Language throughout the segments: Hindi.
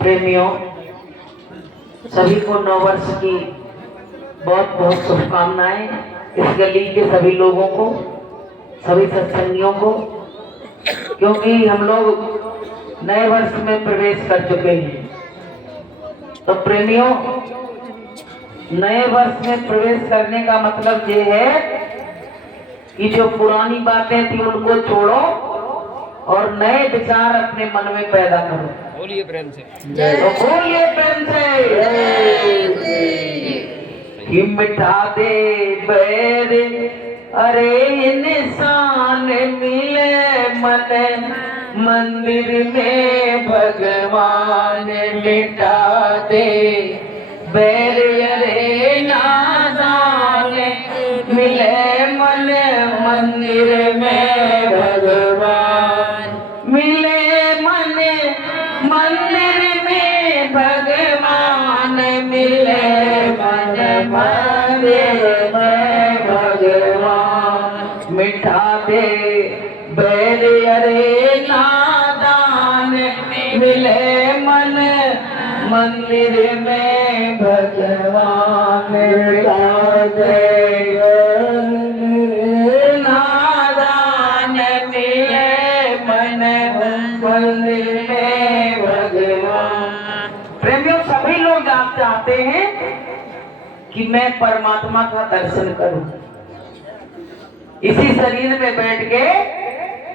प्रेमियों, सभी को नव वर्ष की बहुत बहुत शुभकामनाएं। इस गली के सभी लोगों को, सभी सत्संगियों को, क्योंकि हम लोग नए वर्ष में प्रवेश कर चुके हैं। तो प्रेमियों, नए वर्ष में प्रवेश करने का मतलब ये है कि जो पुरानी बातें थी उनको छोड़ो और नए विचार अपने मन में पैदा करो। बोलिए प्रेम से, तो बोलिए प्रेम से कि मिटा दे बैर, अरे इंसान मिले मन मंदिर में भगवान। मिटा दे बैर, अरे नादान मिले मन मंदिर में भगवान। मिले मन मंदिर में भगवान, मिले मन मंदिर में भगवान। मिटा दे बैर, अरे नादान मिले मन मंदिर में भगवान। मिटा दे नादान मिले मन मंदिर में भगवान। प्रेमियों, सभी लोग आप चाहते हैं कि मैं परमात्मा का दर्शन करूं, इसी शरीर में बैठ के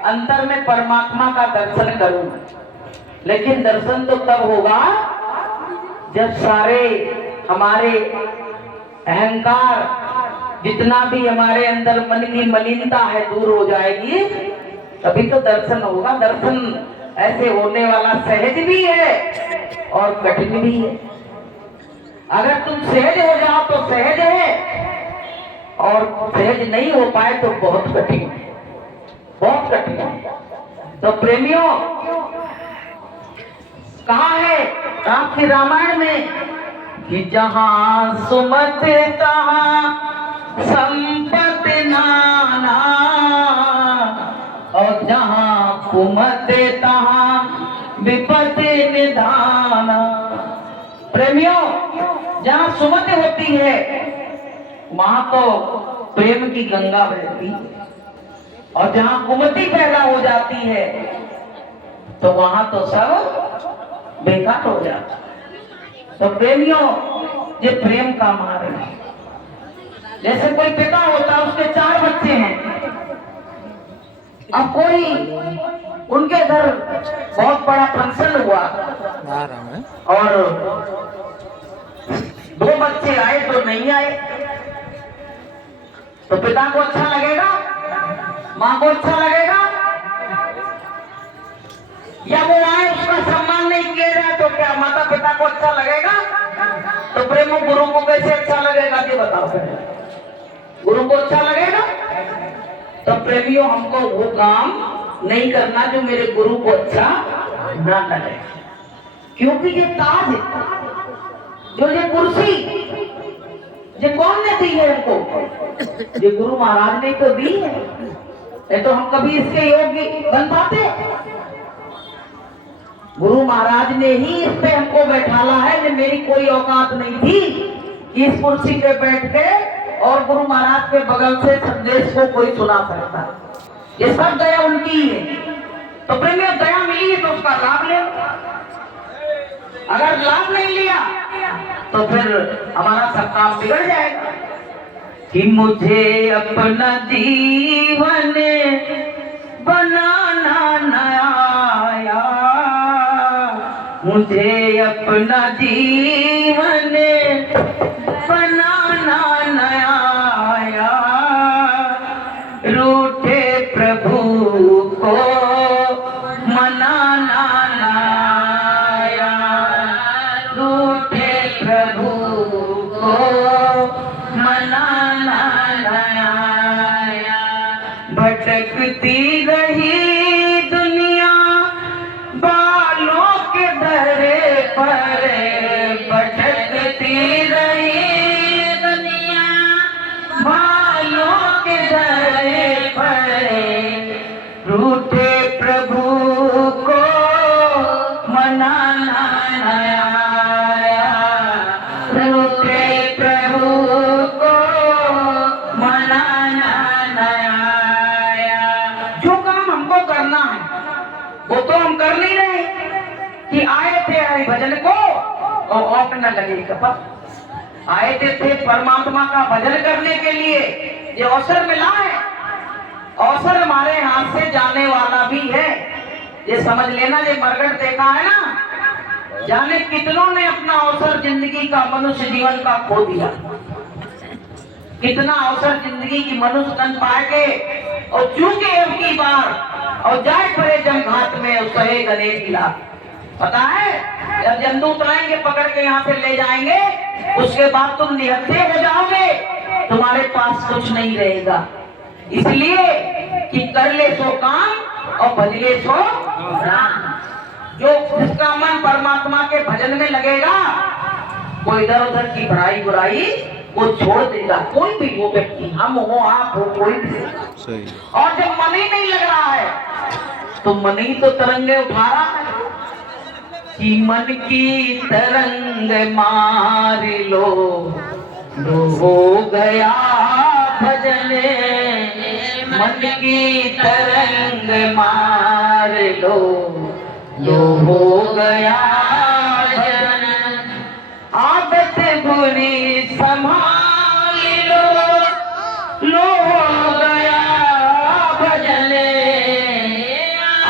अंतर में परमात्मा का दर्शन करूं। लेकिन दर्शन तो तब होगा जब सारे हमारे अहंकार, जितना भी हमारे अंदर मन की मलिनता है, दूर हो जाएगी, तभी तो दर्शन होगा। दर्शन ऐसे होने वाला सहज भी है और कठिन भी है। अगर तुम सहज हो जाओ तो सहज है, और सहज नहीं हो पाए तो बहुत कठिन है, बहुत कठिन है। तो प्रेमियों, कहा है आपकी रामायण में कि जहां सुमति तहां संपत्ति नाना, और जहां कुमति तहां विपत्ति निधाना। प्रेमियों, जहां सुमति होती है वहां तो प्रेम की गंगा बहती है, और जहां कुमति पैदा हो जाती है तो वहां तो सब बेकार हो जाता। तो प्रेमियों, ये प्रेम का मार्ग है। जैसे कोई पिता होता, उसके 4 बच्चे हैं। अब कोई उनके घर बहुत बड़ा फंक्शन हुआ और 2 बच्चे आए तो नहीं आए, तो पिता को अच्छा लगेगा, माँ को अच्छा लगेगा? या वो आए उसका सम्मान नहीं किया जाए तो क्या माता पिता को अच्छा लगेगा? तो प्रेम गुरु को कैसे अच्छा लगेगा, ये बताओ। गुरु को अच्छा लगेगा? तो प्रेमियों, हमको वो काम नहीं करना जो मेरे गुरु को अच्छा ना लगे, क्योंकि ये ताज, जो ये कुर्सी, ये कौन ने दी है हमको? ये गुरु महाराज ने तो दी है, नहीं तो हम कभी इसके योग्य बन पाते? गुरु महाराज ने ही इस पे हमको बैठाला है। कि मेरी कोई औकात नहीं थी कि इस कुर्सी पे बैठ के और गुरु महाराज के बगल से संदेश को कोई सुना सकता। ये सब दया उनकी है। तो प्रेमियों, दया मिली है तो उसका लाभ ले। अगर लाभ नहीं लिया तो फिर हमारा सब काम बिगड़ जाएगा। कि मुझे अपना जीवन बनाना न आया, मुझे अपना जीवन बनाना न आया, रूठे प्रभु को मनाना न आया, रूठे प्रभु को मनाना न आया। भटकती रही दुनिया बालों के दरे पर, भटकती रही दुनिया बालों के दरे पर, रूठे प्रभु को मना आया, रूठे प्रभु को मनाना आया। जो काम हमको करना है वो तो हम कर नहीं रहे कि आए थे हरि भजन को और औट न लगे कपट। आए थे परमात्मा का भजन करने के लिए। ये अवसर मिला है, अवसर हमारे हाथ से जाने वाला भी है। ये समझ लेना, ये मरगट देखा है ना, जाने कितनों ने अपना अवसर जिंदगी का, मनुष्य जीवन का खो दिया। कितना अवसर जिंदगी की मनुष्य तन पाएंगे और चूके अब की बार और जाए पड़े जमघाट में सहे गने गिला। पता है, जब जंतु उतराएंगे पकड़ के यहाँ से ले जाएंगे, उसके बाद तुम निहत्थे हो जाओगे, तुम्हारे पास कुछ नहीं रहेगा। इसलिए कि कर ले सो काम और भजले सो राम। जो जिसका मन परमात्मा के भजन में लगेगा वो इधर उधर की बुराई बुराई वो छोड़ देगा। कोई भी वो व्यक्ति, हम हो आप हो, कोई भी। और जब मन ही नहीं लग रहा है तो मन ही तो तरंगे उठा रहा है कि मन की तरंग मार लो, हो गया भजन। मन की तरंग मार लो, हो गया भजन। आदत बुरी संभाल लो, हो गया भजन।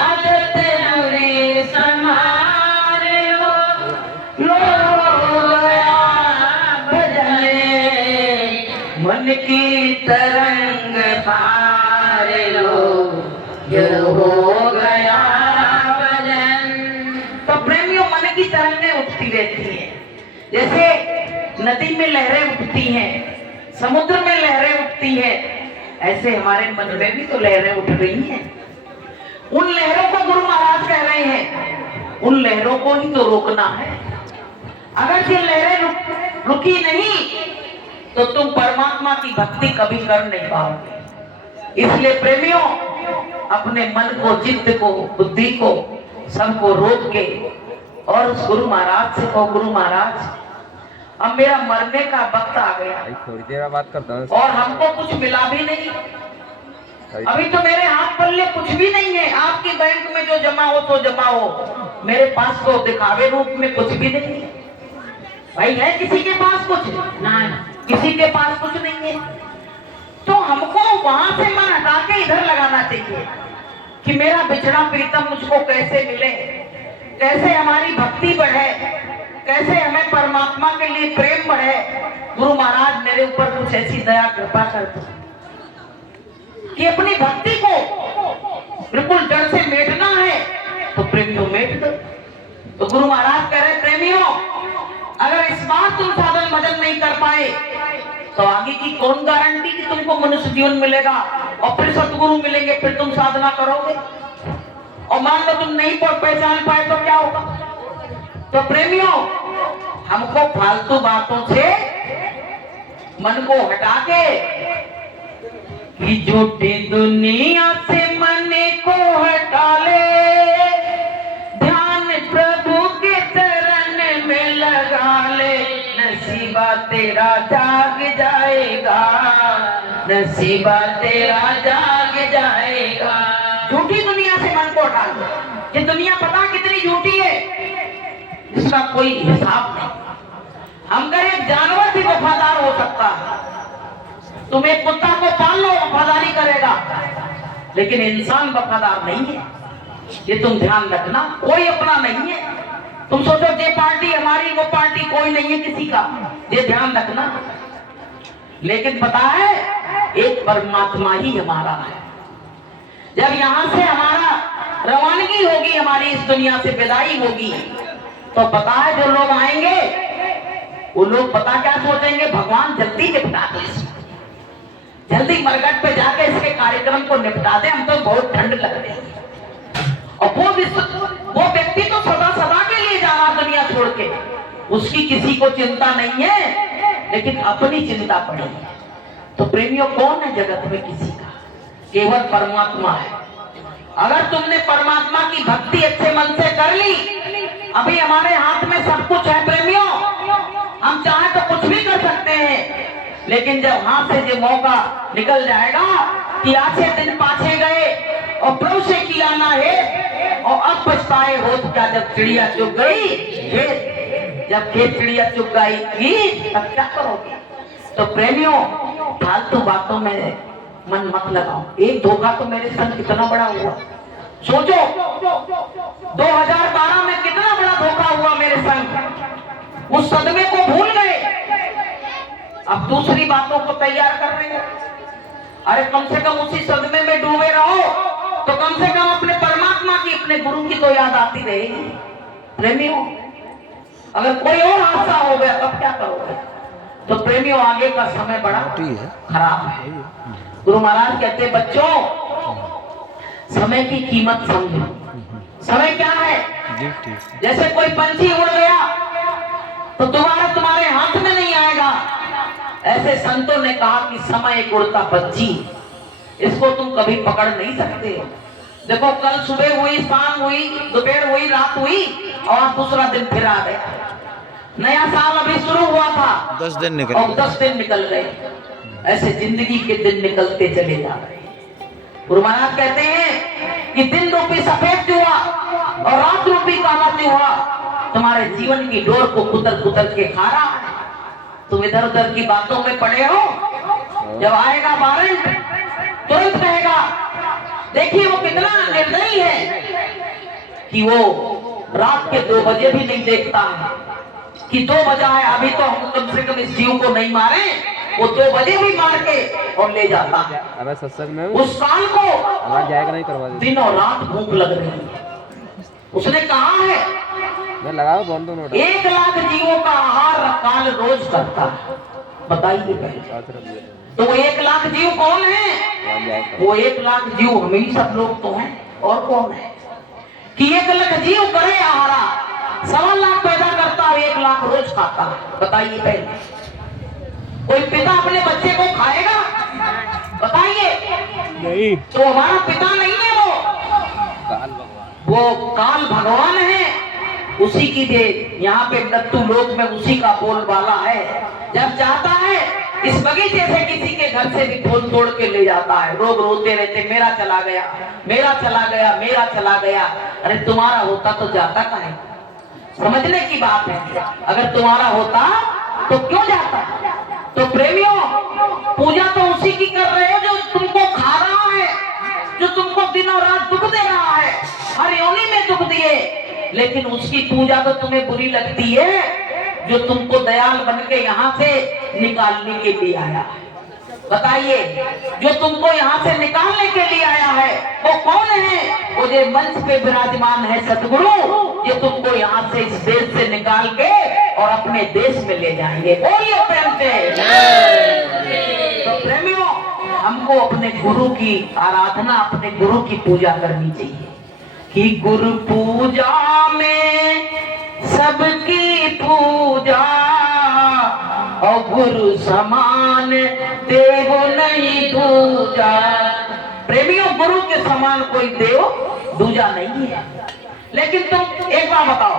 आदत बुरी संभाल लो, हो गया भजन। मन की तरंग पार लो, हो गया भजन। तो प्रेमियों, मन की तरंगें उठती रहती हैं। जैसे नदी में लहरें उठती हैं, समुद्र में लहरें उठती हैं, ऐसे हमारे मन में भी तो लहरें उठ रही हैं। उन लहरों को गुरु महाराज कह रहे हैं, उन लहरों को ही तो रोकना है। अगर ये लहरें रुकी नहीं तो तुम परमात्मा की भक्ति कभी कर नहीं पाओगे। इसलिए प्रेमियों, अपने मन को, चित्त को, बुद्धि को, सबको रोक के और उस गुरु महाराज से कहो, गुरु महाराज अब मेरा मरने का वक्त आ गया, थोड़ी देर बात करता हूँ, और हमको कुछ मिला भी नहीं। अभी तो मेरे हाथ पल्ले कुछ भी नहीं है। आपकी बैंक में जो जमा हो तो जमा हो, मेरे पास तो दिखावे रूप में कुछ भी नहीं है। भाई है किसी के पास कुछ? नहीं, किसी के पास कुछ नहीं है। तो हमको वहां से मन हटा के इधर लगाना चाहिए कि मेरा बिछड़ा प्रीतम मुझको कैसे मिले, कैसे हमारी भक्ति बढ़े, कैसे हमें परमात्मा के लिए प्रेम बढ़े। गुरु महाराज मेरे ऊपर कुछ ऐसी दया कृपा कर दो कि अपनी भक्ति को बिल्कुल जड़ से मेटना है। तो प्रेमियों मेट दो। तो गुरु महाराज कह रहे, प्रेमियों अगर इस बार तुम साधन भजन नहीं कर पाए तो आगे की कौन गारंटी कि तुमको मनुष्य जीवन मिलेगा और फिर सतगुरु मिलेंगे, फिर तुम साधना करोगे। और मान लो तुम नहीं पहचान पाए तो क्या होगा। तो प्रेमियों, हमको फालतू बातों से मन को हटा के कि झूठी दुनिया से मन को हटा ले, ध्यान प्रभु के चरण में लगा ले, नसीबा तेरा जाग जाएगा, नसीबा तेरा जाग जाएगा। झूठी दुनिया से मन को हटा लो। ये दुनिया पता कितनी झूठी है, इसका कोई हिसाब नहीं। हम कहें एक जानवर भी वफादार हो सकता है। तुम एक कुत्ता को पाल लो, वफादारी करेगा, लेकिन इंसान वफादार नहीं है। ये तुम ध्यान रखना, कोई अपना नहीं है। तुम सोचो ये पार्टी हमारी, वो पार्टी कोई नहीं है किसी का, ये ध्यान रखना। लेकिन पता है एक परमात्मा ही हमारा है। जब यहाँ से हमारा रवानगी होगी, हमारी इस दुनिया से विदाई होगी, तो पता है जो लोग आएंगे वो लोग पता क्या सोचेंगे, भगवान जल्दी निपटा दे, जल्दी मरघट पे जाके इसके कार्यक्रम को निपटा दे, हम तो बहुत ठंड लग रही है। और वो व्यक्ति तो सदा सदा के लिए जा रहा दुनिया छोड़ के, उसकी किसी को चिंता नहीं है, लेकिन अपनी चिंता पड़ी है। तो प्रेमियों, कौन है जगत में किसी का? केवल परमात्मा है। अगर तुमने परमात्मा की भक्ति अच्छे मन से कर ली अभी हमारे हाथ में सब कुछ है प्रेमियों, हम चाहे तो कुछ भी कर सकते हैं, लेकिन जब हाथ से जो मौका निकल जाएगा कि आछे दिन पाछे गए और प्रभु से किया ना है और अब पछताए हो तो क्या। जब चिड़िया चुग गई खेत, जब खेत चिड़िया चुग गई थी तब क्या करोगे। तो प्रेमियों फालतू बातों में मन मत लगाओ। एक धोखा तो मेरे संग कितना बड़ा हुआ, सोचो 2012 में कितना बड़ा धोखा हुआ मेरे संग। उस सदमे को भूल गए, अब दूसरी बातों को तैयार कर रहे हैं। अरे कम से कम उसी सदमे में डूबे रहो तो कम से कम अपने परमात्मा की, अपने गुरु की तो याद आती रहेगी प्रेमियों। अगर कोई और हादसा हो गया तब क्या करोगे। तो प्रेमियों आगे का समय बड़ा खराब है। गुरु महाराज कहते बच्चों समय की कीमत समझो। समय क्या है, जैसे कोई पंछी उड़ गया तो दोबारा तुम्हारे हाथ में नहीं आएगा। ऐसे संतों ने कहा कि समय एक उड़ता पंछी, इसको तुम कभी पकड़ नहीं सकते। देखो कल सुबह हुई, शाम हुई, दोपहर हुई, रात हुई और दूसरा दिन फिर आ गया। नया साल अभी शुरू हुआ था, 10 दिन निकल और 10 दिन निकल गए। ऐसे जिंदगी के दिन निकलते चले जा रहे। गुरु महाराज कहते हैं कि दिन रूपी सफेद हुआ और रात रूपी काला हुआ तुम्हारे जीवन की डोर को कुतर कुतर के खा रहा है। तुम इधर उधर की बातों में पड़े हो, जब आएगा वारंट तुरंत कहेगा। देखिए वो कितना निर्दयी है कि वो रात के 2 बजे भी नहीं देखता है कि 2 बजा है, अभी तो हम कम से कम इस जीव को नहीं मारे, वो 2 बजे भी मार के और ले जाता है। उस साल को दिन और रात भूख लग रही है। उसने कहा है 1 लाख जीवों का आहार काल रोज करता है। बताइए पहले तो वो 1 लाख जीव कौन है। वो 1 लाख जीव हम ही सब लोग तो हैं, और कौन है कि 1 लाख जीव करे आहारा, 1.25 लाख पैदा करता है, 1 लाख रोज खाता है। बताइए पहले कोई पिता अपने बच्चे को खाएगा, बताइए नहीं। तो हमारा पिता नहीं है, वो काल भगवान है। उसी की दे यहाँ पे मृत्यु लोक में उसी का बोलबाला है। जब चाहता है इस बगीचे से किसी के घर से भी फूल तोड़ के ले जाता है। लोग रोते रहते मेरा चला गया, मेरा चला गया, मेरा चला गया। अरे तुम्हारा होता तो जाता कहाँ, समझने की बात है। अगर तुम्हारा होता तो क्यों जाता। तो प्रेमियों पूजा तो उसी की कर रहे हो जो तुमको खा रहा है, जो तुमको दिन और रात दुख दे रहा है, हर योनि में दुख दिए। लेकिन उसकी पूजा तो तुम्हें बुरी लगती है जो तुमको दयाल बन के यहाँ से निकालने के लिए आया है। बताइए जो तुमको यहाँ से निकालने के लिए आया है वो कौन है। वो जो मंच पे विराजमान है सतगुरु, ये तुमको यहाँ से इस देश से निकाल के और अपने देश में ले जाएंगे। बोलिए प्रेम से। तो प्रेमियों हमको अपने गुरु की आराधना, अपने गुरु की पूजा करनी चाहिए कि गुरु पूजा में सबकी पूजा और गुरु समान देव नहीं दूजा। प्रेमियों गुरु के समान कोई देव दूजा नहीं है। लेकिन तुम एक बार बताओ,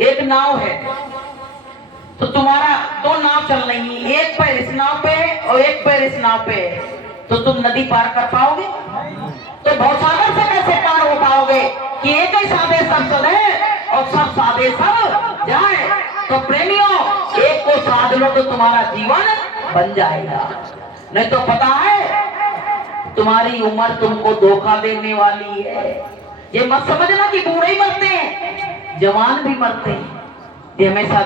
एक नाव है तो तुम्हारा 2 नाव चल रही है, एक पैर इस नाव पे है और एक पैर इस नाव पे है, तो तुम नदी पार कर पाओगे। तो भवसागर से कैसे पार हो पाओगे कि एक ही साधे सब चले और सब साधे सब जाए। तो प्रेमियों एक को साध लो तो तुम्हारा जीवन बन जाएगा। नहीं तो पता है तुम्हारी उम्र तुमको धोखा देने वाली है। ये मत समझना कि बूढ़े ही मरते हैं, जवान भी मरते हैं। ये हमेशा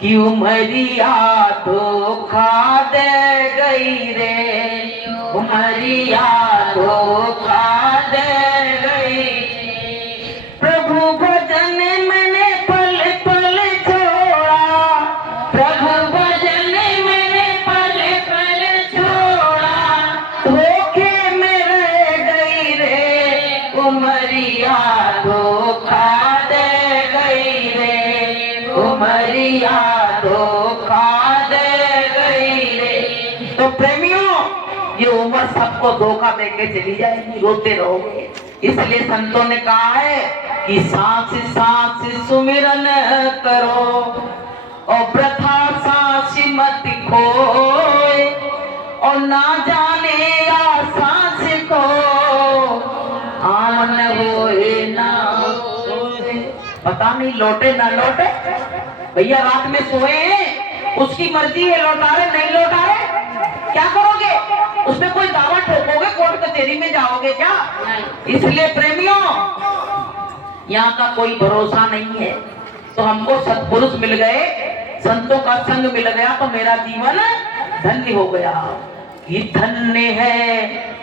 कि उमरिया धोखा दे गई रे, उमरिया धोखा दे गई। प्रभु भजन मैंने पल पल छोड़ा, प्रभु भजन मैंने पल पल छोड़ा, धोखे में रह गई रे, उमरिया धोखा दे गई रे, उमरिया धोखा दे गई रे। तो प्रेमियों ये उम्र सबको धोखा देके चली जाएगी, रोते रहोगे। इसलिए संतों ने कहा है कि सांस सांस सुमिरन करो और वृथा सांस मत खोए और ना जाने या सांस को आन होए ना होए, पता नहीं लौटे ना लौटे। भैया रात में सोए हैं, उसकी मर्जी है, लौटा रहे नहीं लौटा रहे, क्या करोगे? उसमें कोई दावा ठोकोगे, कोर्ट कचहरी में जाओगे क्या? इसलिए प्रेमियों, यहाँ का कोई भरोसा नहीं है। तो हमको सत्पुरुष मिल गए, संतों का संग मिल गया तो मेरा जीवन धन्य हो गया। ये धन्य है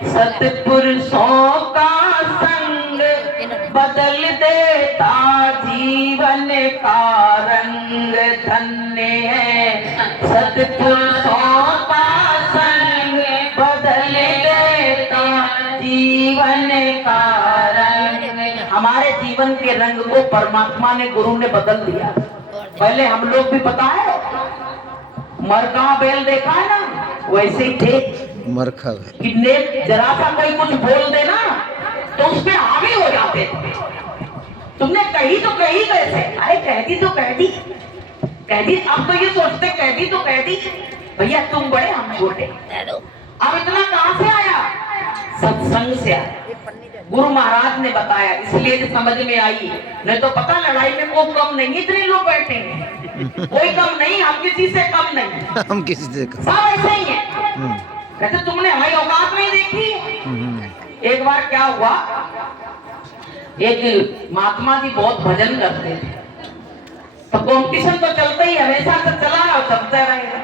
सत्पुरुषों का संग, बदल देता जीवन का रंग। धन्य है सत्पुरुषों का संग, बदल देता जीवन का रंग। हमारे जीवन के रंग को परमात्मा ने, गुरु ने बदल दिया। पहले हम लोग भी पता है मरका बैल देखा है ना, वैसे ही थे मरखा कितने, जरा सा कोई कुछ बोल देना तो उसमें हावी हो जाते थे। तुमने कही तो कही कैसे, अरे कह दी तो कह दी, कह दी। अब तो ये सोचते कह दी तो कह दी, भैया तुम बड़े हम छोटे। अब इतना कहां से आया? सत्संग से आया। गुरु महाराज ने बताया, इसलिए तो समझ में आई। नहीं तो पता लड़ाई में कोई कम नहीं, इतने लोग बैठे हैं, कोई कम नहीं, हम किसी से कम नहीं, हम किसी से कम, सब ऐसे ही है। कहते तुमने हमारी औकात नहीं देखी। एक बार क्या हुआ, एक महात्मा जी बहुत भजन करते थे, तो कॉम्पिटिशन तो चलता ही, हमेशा से चला और चलता रहेगा।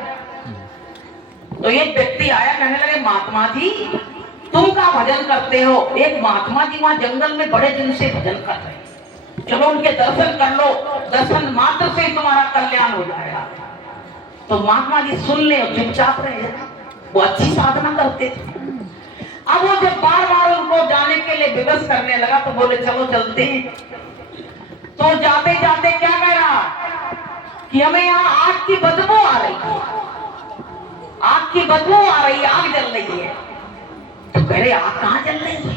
तो एक व्यक्ति आया, कहने लगे महात्मा जी तुम क्या भजन करते हो? एक महात्मा जी वहां जंगल में बड़े दिन से भजन कर रहे हैं, चलो उनके दर्शन कर लो, दर्शन मात्र से तुम्हारा कल्याण हो जाएगा। तो महात्मा जी सुन ले और चुपचाप रहे, वो अच्छी साधना करते थे। अब वो जब बार बार उनको जाने के लिए विवश करने लगा तो बोले चलो चलते हैं। तो जाते जाते क्या कह रहा कि हमें यहाँ आग की बदबू आ रही है, आग की बदबू आ रही है, आग जल रही है। तो कह रहे आग कहाँ जल रही है?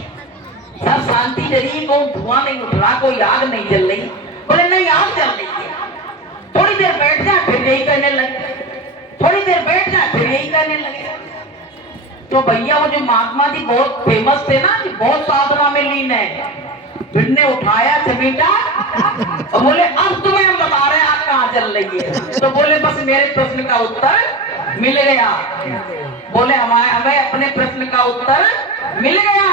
सब शांति जरिए, कोई धुआं नहीं उठ रहा, कोई आग नहीं जल रही। बोले नहीं आग जल रही है। थोड़ी देर बैठ जाए फिर यही कहने लगे, थोड़ी देर बैठ जाए फिर यही कहने लगे। तो भैया वो जो महात्मा जी बहुत फेमस थे ना, कि बहुत साधना में लीन है, फिर ने उठाया चमेटा और बोले अब तुम्हें हम बता रहे हैं आग कहाँ जल रही है। तो बोले बस मेरे प्रश्न का उत्तर मिल गया। बोले हमें अपने प्रश्न का उत्तर मिल गया,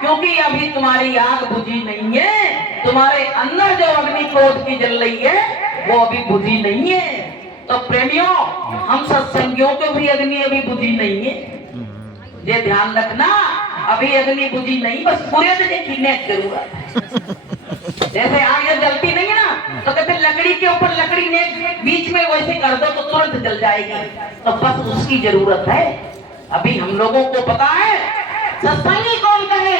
क्योंकि अभी तुम्हारी आग बुझी नहीं है, तुम्हारे अंदर जो अग्नि क्रोध की जल रही है वो अभी बुझी नहीं है। तो प्रेमियों, हम सत्संगियों को भी अग्नि अभी बुझी नहीं है, ये ध्यान रखना। अभी अग्नि बुझी नहीं, बस पूरे दिन खींचने की जरूरत है। जैसे आग जब जलती नहीं है ना, तो कहते लकड़ी के ऊपर लकड़ी ने बीच में वैसे कर दो तो तुरंत जल जाएगी, तो बस उसकी जरूरत है। अभी हम लोगों को पता है सत्संगी कौन कहे,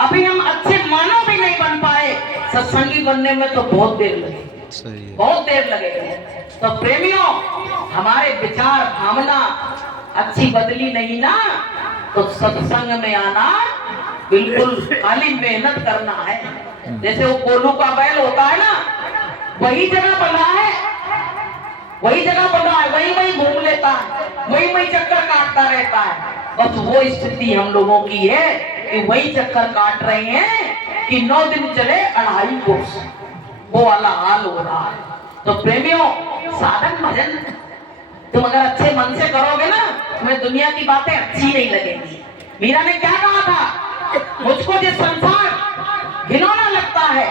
अभी हम अच्छे मानव भी नहीं बन पाए, सत्संगी बनने में तो बहुत देर लगे, बहुत देर लगेगी। तो प्रेमियों, हमारे विचार भावना अच्छी बदली नहीं ना, तो सत्संग में आना बिल्कुल खाली मेहनत करना है। जैसे वो कोलू का बैल होता है ना, वही जगह बना है, वही जगह बना है, वही वही घूम लेता है, वही वही चक्कर काटता रहता है। बस वो स्थिति हम लोगों की है कि वही चक्कर काट रहे हैं कि 9 दिन चले 2.5 कोस, वो वाला हाल हो रहा है। तो प्रेमियों, साधन भजन तुम अगर अच्छे मन से करोगे ना, तुम्हें दुनिया की बातें अच्छी नहीं लगेंगी। मीरा ने क्या कहा था, मुझको ये संसार घिनौना लगता है।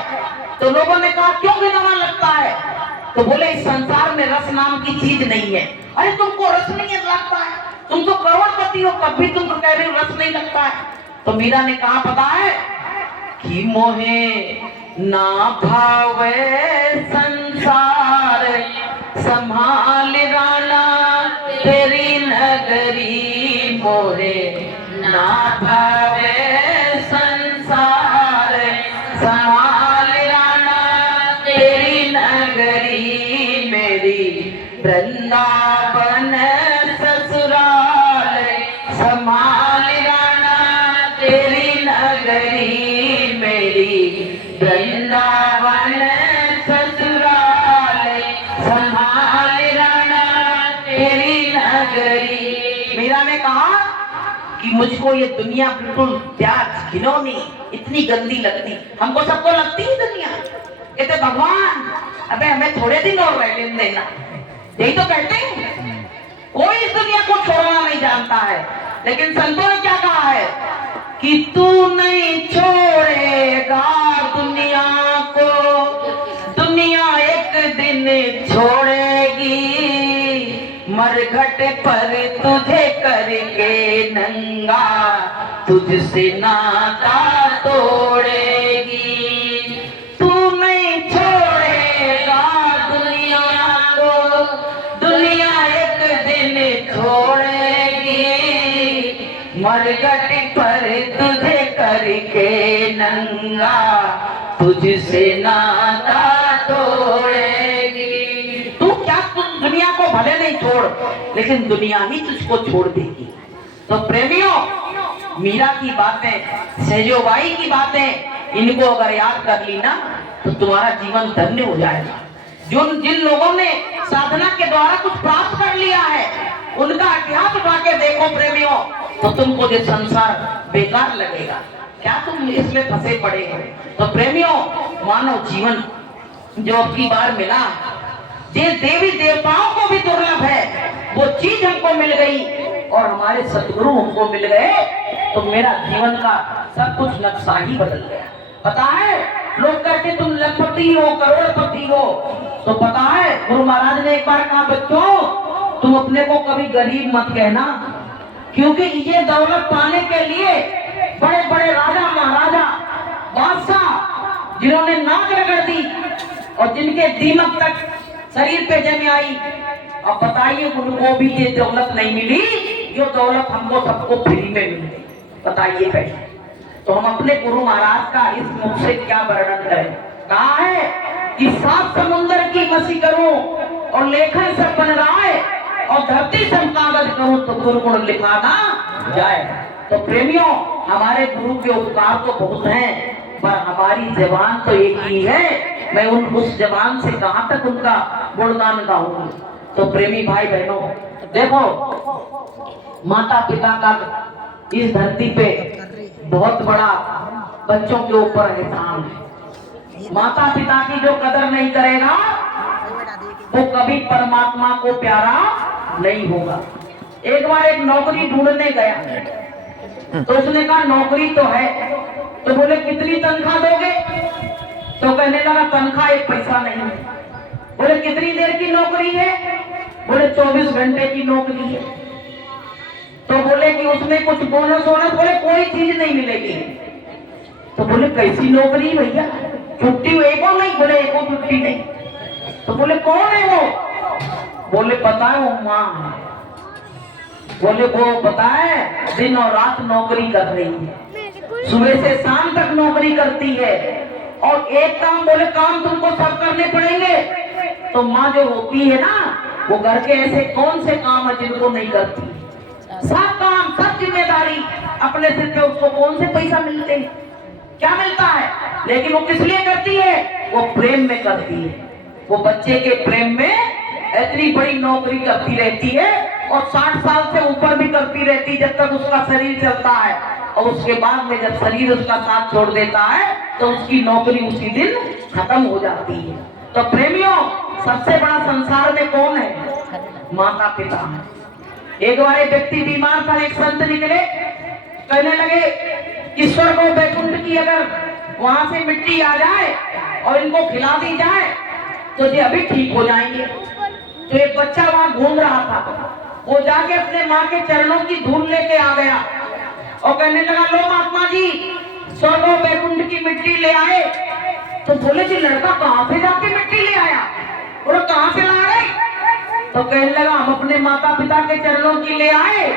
तो लोगों ने कहा क्यों घिनौना लगता है? तो बोले इस संसार में रस नाम की चीज नहीं है। अरे तुमको रस नहीं लगता है, तुम तो करोड़पति हो, तब भी तुम तो कह रहे हो रस नहीं लगता है। तो मीरा ने कहा पता है कि मोहे ना भावे संसार, संभाल राना तेरी नगरी। मोहे ना भावे संसार, संभाल राना तेरी नगरी। मेरी वृंदावन ससुराल, संभाल राना तेरी नगरी। मुझको ये दुनिया बिल्कुल प्याज घिनौनी इतनी गंदी लगती। हमको सबको लगती है दुनिया। कहते भगवान अबे हमें थोड़े दिन और रह लेने देना, यही तो कहते हैं। कोई इस दुनिया को छोड़ना नहीं जानता है, लेकिन संतों ने क्या कहा है कि तू नहीं छोड़ेगा दुनिया को, दुनिया एक दिन छोड़ेगी, मरघट पर तुझे करके नंगा, तुझसे नाता तोड़ेगी। तू नहीं छोड़ेगा दुनिया को, दुनिया एक दिन छोड़ेगी, मरघट पर तुझे करके नंगा, तुझसे नाता तोड़ेगी। तू क्या तुम दुनिया को भले नहीं छोड़, लेकिन दुनिया ही तुझको छोड़ देगी। तो प्रेमियों, मीरा की बातें, सहजोबाई की बातें, इनको अगर याद कर ली ना तो तुम्हारा जीवन धन्य हो जाएगा। जिन लोगों ने साधना के द्वारा कुछ प्राप्त कर लिया है, उनका इतिहास उठा के देखो प्रेमियों, तो तुमको ये संसार बेकार लगेगा। क्या तुम इसमें फंसे पड़े हो? तो प्रेमियों, मानव जीवन जो अब की बार मिला, ये देवी देवताओं को भी दुर्लभ है, वो चीज हमको मिल गई और हमारे सदगुरु हमको मिल गए, तो मेरा जीवन का सब कुछ नक्शा ही बदल गया। पता है, लोग कहते तुम लखपति हो, करोड़पति हो, तो पता है गुरु महाराज ने एक बार कहा बच्चों तुम अपने को कभी गरीब मत कहना, क्योंकि ये दौलत पाने के लिए बड़े बड़े राजा महाराजा बादशाह जिन्होंने नाक रगड़ दी और जिनके दीमक तक शरीर पे जम आई, अब बताइए उनको भी ये दौलत नहीं मिली जो दौलत हमको सबको फ्री में मिल गई। बताइए कैसे? तो हम अपने गुरु महाराज का इस मुख से क्या वर्णन करें। कहा है कि 7 समुद्र की मसी करूं और लेखन सब बन रहा है और धरती सब कागज करूं तो गुरु गुण लिखा ना जाए। तो प्रेमियों, हमारे गुरु के उपकार तो बहुत हैं, पर हमारी जबान तो एक ही है। मैं उस जबान से कहां तक उनका गुणगान गाऊंगी। तो प्रेमी भाई बहनों, देखो माता पिता का इस धरती पे बहुत बड़ा बच्चों के ऊपर एहसान है। माता पिता की जो कदर नहीं करेगा वो कभी परमात्मा को प्यारा नहीं होगा। एक बार एक नौकरी ढूंढने गया, तो उसने कहा नौकरी तो है, तो बोले कितनी तनख्वाह दोगे? तो कहने लगा तनख्वाह 1 पैसा नहीं है। बोले कितनी देर की नौकरी है? बोले 24 घंटे की नौकरी है। तो बोले कि उसमें कुछ बोनस वोनस? बोले कोई चीज नहीं मिलेगी। तो बोले कैसी नौकरी भैया, छुट्टी एको नहीं? बोले एको छुट्टी नहीं। तो बोले कौन है वो? बोले पता है वो माँ है। बोले वो पता है दिन और रात नौकरी कर रही है, सुबह से शाम तक नौकरी करती है, और एक काम, बोले काम तुमको सब करने पड़ेंगे। तो माँ जो होती है ना, वो घर के ऐसे कौन से काम है जिनको नहीं करती? सब काम, सब जिम्मेदारी अपने सिर पे। उसको कौन से पैसा मिलते हैं? क्या मिलता है? लेकिन वो किस लिए करती है? वो प्रेम में करती है। वो बच्चे के प्रेम में इतनी बड़ी नौकरी करती रहती है और 60 साल से ऊपर भी करती रहती है, जब तक उसका शरीर चलता है। और उसके बाद में जब शरीर उसका साथ छोड़ देता है तो उसकी नौकरी उसी दिन खत्म हो जाती है। तो प्रेमियों, सबसे बड़ा संसार में कौन है? माता पिता है। एक बार एक व्यक्ति बीमार था, एक संत निकले, कहने लगे ईश्वर को बैकुंठ की अगर वहां से मिट्टी आ जाए और इनको खिला दी जाए तो ये अभी ठीक हो जाएंगे। तो एक बच्चा वहां घूम रहा था, वो जाके अपने माँ के चरणों की धूल लेके आ गया और कहने लगा लो महात्मा जी, स्वर्ग और बैकुंठ की मिट्टी ले आए। तो बोले जी लड़का कहाँ से जाके मिट्टी ले आया? बोले कहाँ से ला रहे? तो कहने लगा हम अपने माता पिता के चरणों की ले आए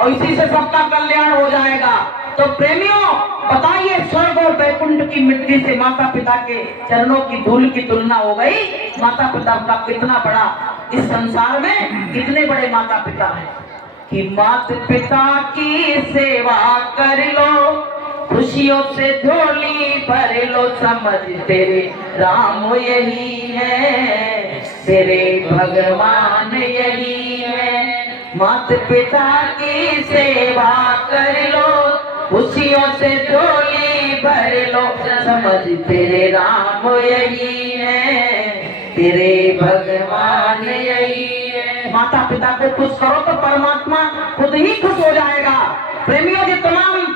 और इसी से सबका कल्याण हो जाएगा। तो प्रेमियों, बताइए स्वर्ग और बैकुंठ की मिट्टी से माता पिता के चरणों की धूल की तुलना हो गई। माता पिता का कितना बड़ा, इस संसार में कितने बड़े माता पिता हैं कि माता पिता की सेवा कर लो, खुशियों से झोली भर लो, समझ तेरे राम यही है, तेरे भगवान यही है, माता पिता की सेवा कर लो, खुशियों से झोली भर लो, समझ तेरे राम यही है, तेरे भगवान यही है। माता पिता को खुश करो तो परमात्मा खुद ही खुश हो जाएगा। प्रेमियों, जो तमाम